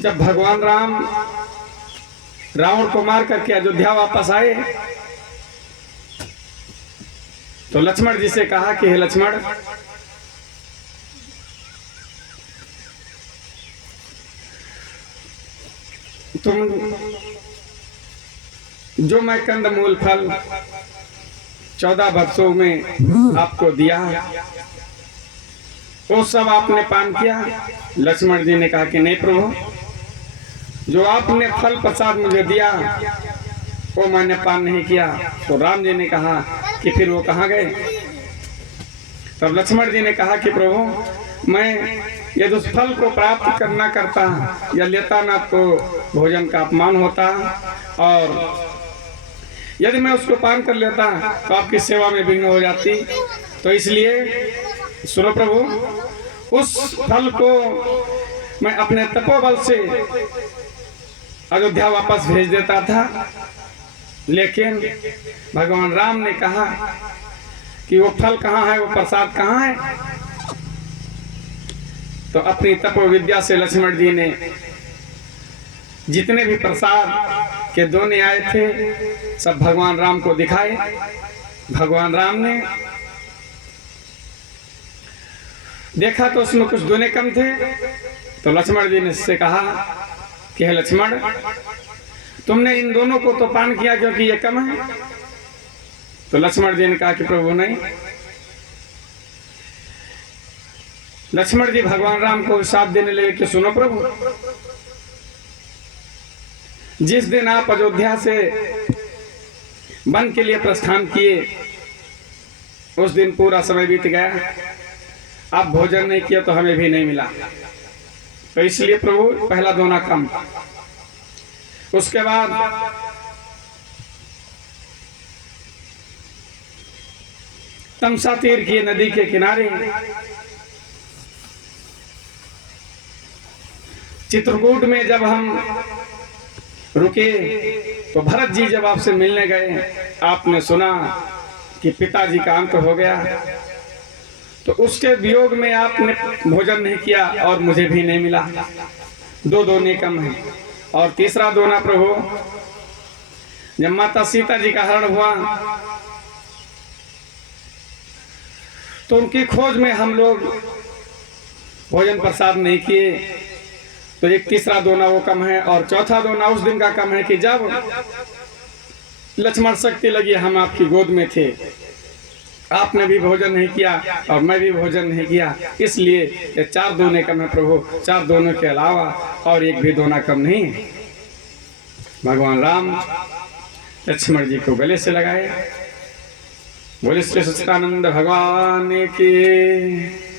जब भगवान राम रावण को मार करके अयोध्या वापस आए तो लक्ष्मण जी से कहा कि हे लक्ष्मण, तुम जो मैं कंदमूल फल 14 वर्षों में आपको दिया वो सब आपने पान किया। लक्ष्मण जी ने कहा कि नहीं प्रभु, जो आपने फल प्रसाद मुझे दिया वो मैंने पान नहीं किया। तो राम जी ने कहा कि फिर वो कहाँ गए? तब लक्ष्मण जी ने कहा कि प्रभु, मैं यदि उस फल को प्राप्त करना करता या लेता ना तो भोजन का अपमान होता, और यदि मैं उसको पान कर लेता तो आपकी सेवा में विघ्न हो जाती। तो इसलिए सुनो प्रभु, उस फल को मैं अपने तपोबल से अयोध्या वापस भेज देता था, लेकिन भगवान राम ने कहा कि वो फल कहाँ है, वो प्रसाद कहाँ है। तो अपनी तपो विद्या से लक्ष्मण जी ने जितने भी प्रसाद के दोने आए थे सब भगवान राम को दिखाए। भगवान राम ने देखा तो उसमें कुछ दोने कम थे। तो लक्ष्मण जी ने इससे कहा कि हे लक्ष्मण, तुमने इन दोनों को तो पान किया क्योंकि ये कम है। तो लक्ष्मण जी ने कहा कि प्रभु नहीं। लक्ष्मण जी भगवान राम को साथ देने लगे कि सुनो प्रभु, जिस दिन आप अयोध्या से वन के लिए प्रस्थान किए उस दिन पूरा समय बीत गया, आप भोजन नहीं किया तो हमें भी नहीं मिला। तो इसलिए प्रभु पहला दोना कम। उसके बाद तमसा तीर की नदी के किनारे चित्रकूट में जब हम रुके तो भरत जी जब आपसे मिलने गए, आपने सुना कि पिताजी का अंत हो गया, तो उसके वियोग में आपने भोजन नहीं किया और मुझे भी नहीं मिला। दो दोने कम है। और तीसरा दोना प्रभु, जब माता सीता जी का हरण हुआ तो उनकी खोज में हम लोग भोजन प्रसाद नहीं किए, तो एक तीसरा दोना वो कम है। और चौथा दोना उस दिन का कम है कि जब लक्ष्मण शक्ति लगी हम आपकी गोद में थे, आपने भी भोजन नहीं किया और मैं भी भोजन नहीं किया, इसलिए ये 4 दोने कम है प्रभु। 4 दोनों के अलावा और एक भी दोना कम नहीं है। भगवान राम लक्ष्मण जी को गले से लगाए। बोले श्री सच्चिदानंद भगवान की।